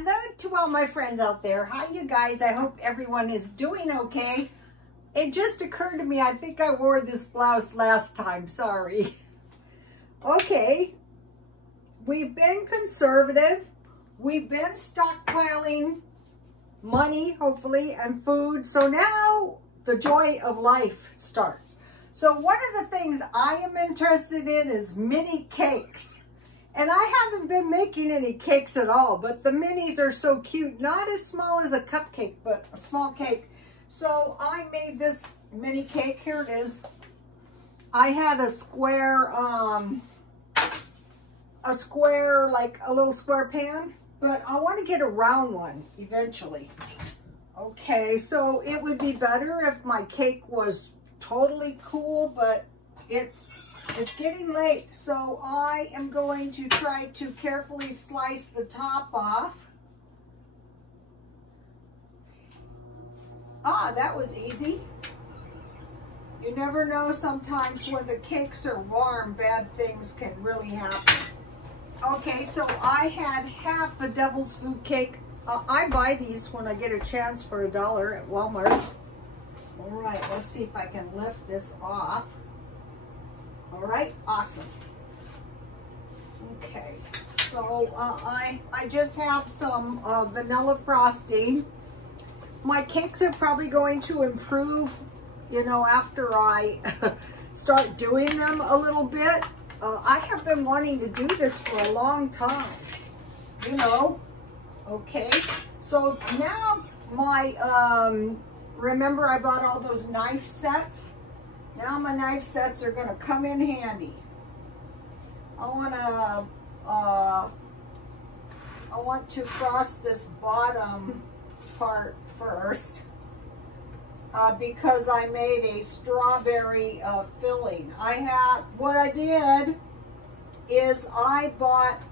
Hello to all my friends out there. Hi, you guys. I hope everyone is doing okay. It just occurred to me, I think I wore this blouse last time. Sorry. Okay. We've been conservative. We've been stockpiling money, hopefully, and food. So now the joy of life starts. So one of the things I am interested in is mini cakes. And I haven't been making any cakes at all, but the minis are so cute. Not as small as a cupcake, but a small cake. So I made this mini cake. Here it is. I had a square, like a little square pan, but I want to get a round one eventually. Okay, so it would be better if my cake was totally cool, but it's getting late, so I am going to try to carefully slice the top off. Ah, that was easy. You never know, sometimes when the cakes are warm, bad things can really happen. Okay, so I had half a devil's food cake. I buy these when I get a chance for $1 at Walmart. All right, let's see if I can lift this off. All right, awesome. Okay, so I just have some vanilla frosting. My cakes are probably going to improve, you know, after I start doing them a little bit. I have been wanting to do this for a long time, you know. Okay, so now my, remember I bought all those knife sets? Now my knife sets are going to come in handy. I want to frost this bottom part first because I made a strawberry filling. What I did is I bought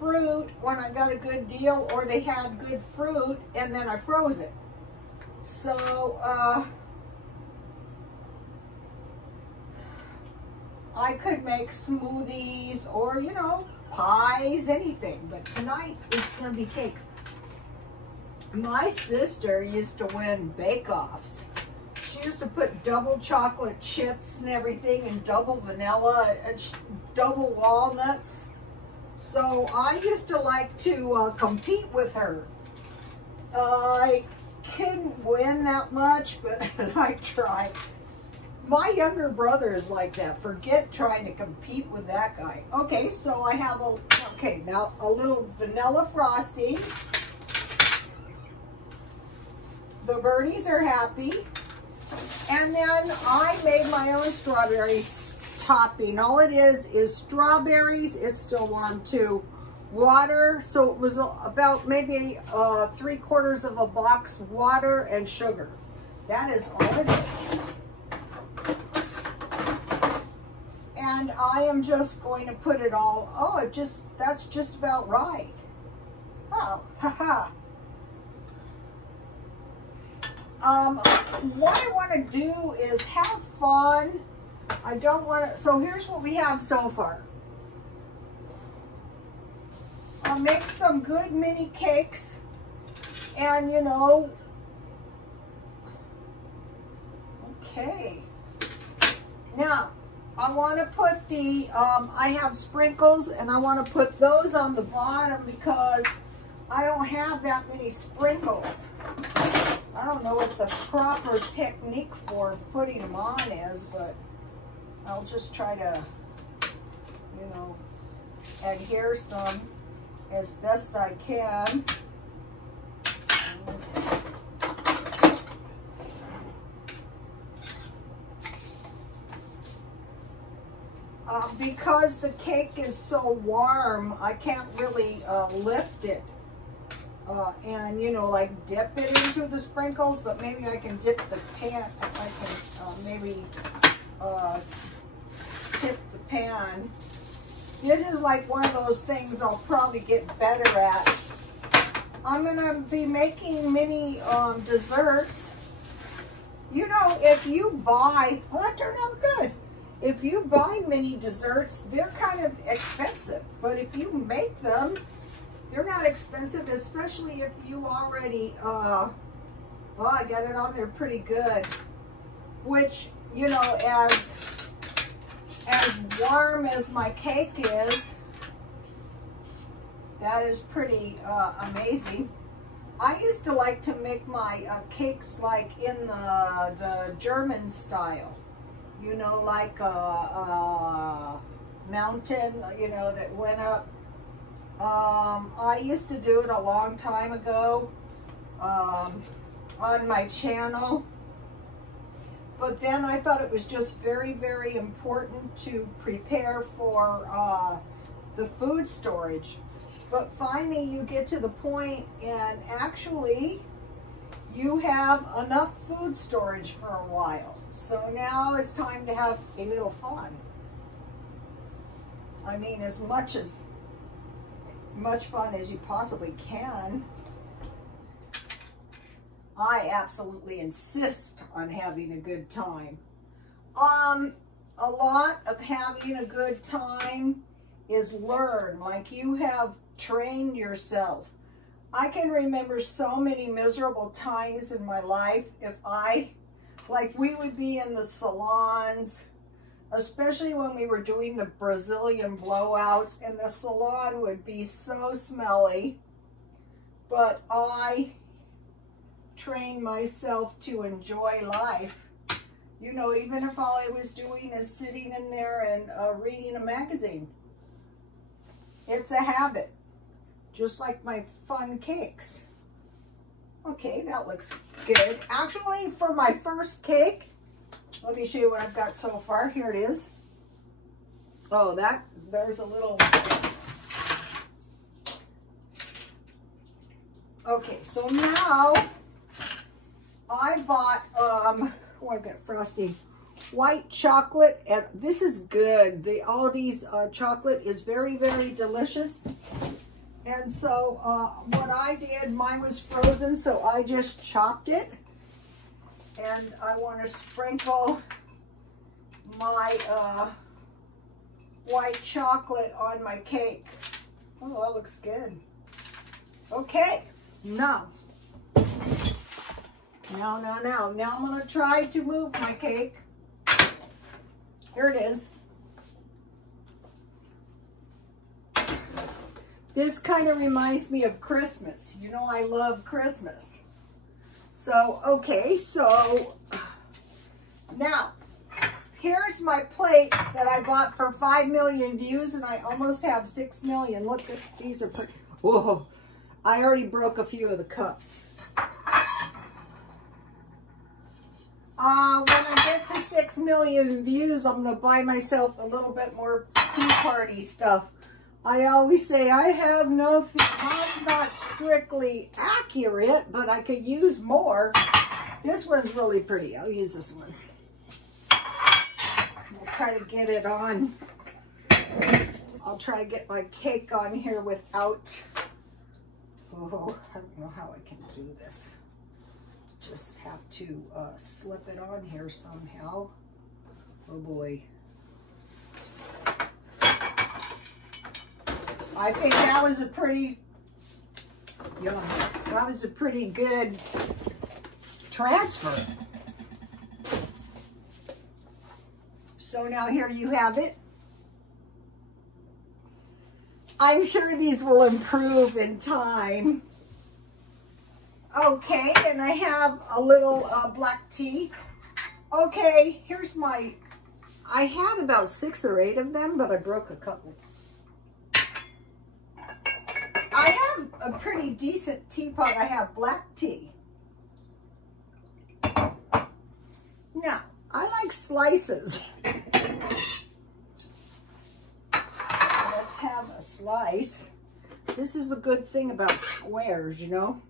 fruit when I got a good deal, or they had good fruit, and then I froze it. So I could make smoothies or, you know, pies, anything. But tonight it's going to be cakes. My sister used to win bake-offs. She used to put double chocolate chips and everything, and double vanilla and double walnuts. So I used to like to compete with her. I couldn't win that much, but I tried. My younger brother is like that. Forget trying to compete with that guy. Okay, so I have now a little vanilla frosting. The birdies are happy. And then I made my own strawberry topping. All it is strawberries. It's still warm too. Water, so it was about maybe 3/4 of a box, water and sugar. That is all it is. And I am just going to put it all, that's just about right. Oh, haha. What I want to do is have fun. I don't want to, so here's what we have so far. I'll make some good mini cakes, and you know, okay. Now, I want to put the, I have sprinkles, and I want to put those on the bottom because I don't have that many sprinkles. I don't know what the proper technique for putting them on is, but I'll just try to, you know, adhere some as best I can. Because the cake is so warm, I can't really lift it and, you know, like dip it into the sprinkles, but maybe I can dip the pan, I can maybe tip the pan. This is like one of those things I'll probably get better at. I'm gonna be making mini desserts. You know, if you buy, well, that turned out good. if you buy mini desserts, they're kind of expensive. But if you make them, they're not expensive, especially if you already, well, I got it on there pretty good. Which, you know, as warm as my cake is, that is pretty amazing. I used to like to make my cakes like in the German style. You know, like a mountain, you know, that went up. I used to do it a long time ago on my channel. But then I thought it was just very, very important to prepare for the food storage. But finally you get to the point and actually you have enough food storage for a while. So now it's time to have a little fun. I mean, as much fun as you possibly can. I absolutely insist on having a good time. A lot of having a good time is learn, like you have trained yourself. I can remember so many miserable times in my life if like we would be in the salons, especially when we were doing the Brazilian blowouts, and the salon would be so smelly, but I train myself to enjoy life. You know, even if all I was doing is sitting in there and reading a magazine. It's a habit, just like my fun cakes. Okay, that looks good. Actually, for my first cake, let me show you what I've got so far. Here it is. Oh, there's a little... Okay, so now I bought, I've got frosting, white chocolate, and this is good. The Aldi's chocolate is very, very delicious. And so what I did, mine was frozen, so I just chopped it. And I want to sprinkle my white chocolate on my cake. Oh, that looks good. Okay, now I'm going to try to move my cake. Here it is. This kind of reminds me of Christmas. You know, I love Christmas. So, okay, so now here's my plates that I bought for 5 million views, and I almost have 6 million. Look, these are pretty. Whoa, I already broke a few of the cups. When I get to 6 million views, I'm going to buy myself a little bit more tea party stuff. I always say I have nothing. I'm not strictly accurate, but I could use more. This one's really pretty. I'll use this one. I'll try to get it on. I'll try to get my cake on here without... Oh, I don't know how I can do this. Just have to slip it on here somehow. Oh boy. I think that was a pretty, that was a pretty good transfer. So now here you have it. I'm sure these will improve in time. Okay, and I have a little black tea. Okay, here's my, I had about 6 or 8 of them, but I broke a couple. I have a pretty decent teapot. I have black tea. Now, I like slices. Let's have a slice. This is the good thing about squares, you know.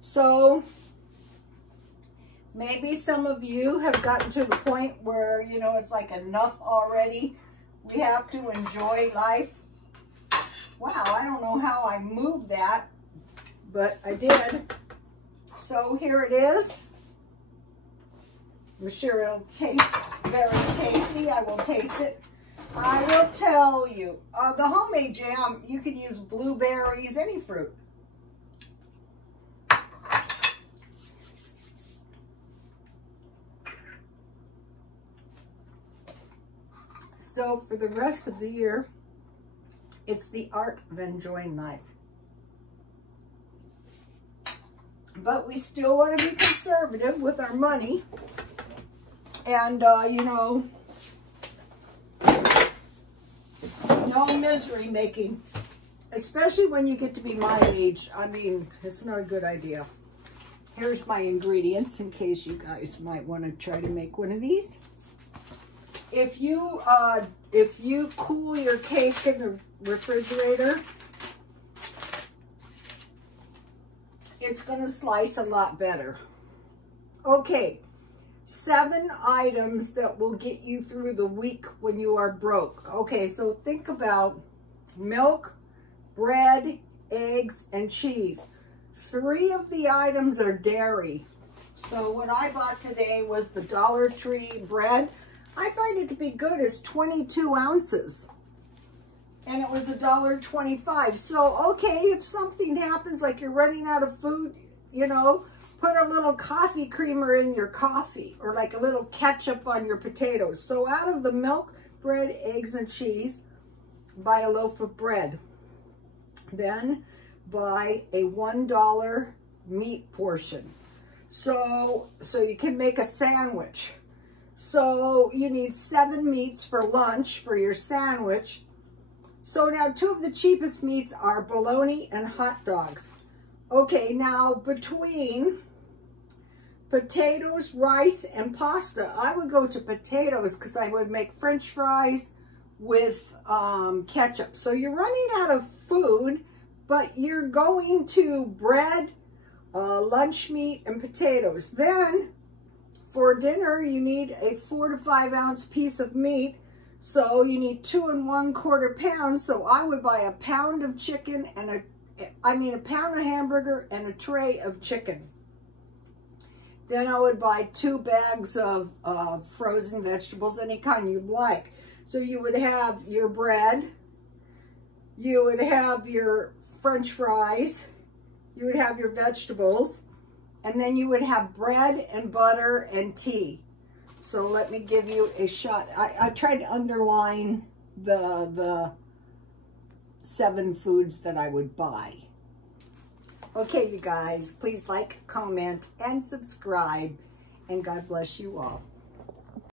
So, maybe some of you have gotten to the point where, you know, it's like enough already. We have to enjoy life. Wow, I don't know how I moved that, but I did. So here it is. I'm sure it'll taste very tasty. I will taste it. I will tell you, the homemade jam, you can use blueberries, any fruit. So for the rest of the year, it's the art of enjoying life. But we still want to be conservative with our money. And, you know, no misery making, especially when you get to be my age. I mean, it's not a good idea. Here's my ingredients in case you guys might want to try to make one of these. If you cool your cake in the refrigerator, it's going to slice a lot better. Okay, 7 items that will get you through the week when you are broke. Okay, so think about milk, bread, eggs, and cheese. 3 of the items are dairy. So what I bought today was the Dollar Tree bread. I find it to be good. It's 22 ounces. And it was $1.25. So, okay, if something happens, like you're running out of food, you know, put a little coffee creamer in your coffee, or like a little ketchup on your potatoes. So out of the milk, bread, eggs, and cheese, buy a loaf of bread. Then buy a $1 meat portion. So you can make a sandwich. So you need 7 meats for lunch for your sandwich. So now 2 of the cheapest meats are bologna and hot dogs. Okay, now between potatoes, rice, and pasta, I would go to potatoes because I would make French fries with ketchup. So you're running out of food, but you're going to bread, lunch meat, and potatoes. Then for dinner, you need a 4 to 5 ounce piece of meat. So you need 2 1/4 pounds. So I would buy a pound of chicken and a pound of hamburger and a tray of chicken. Then I would buy 2 bags of frozen vegetables, any kind you like. So you would have your bread, you would have your French fries, you would have your vegetables, and then you would have bread and butter and tea. So let me give you a shot. I tried to underline the 7 foods that I would buy. Okay, you guys, please like, comment, and subscribe. And God bless you all.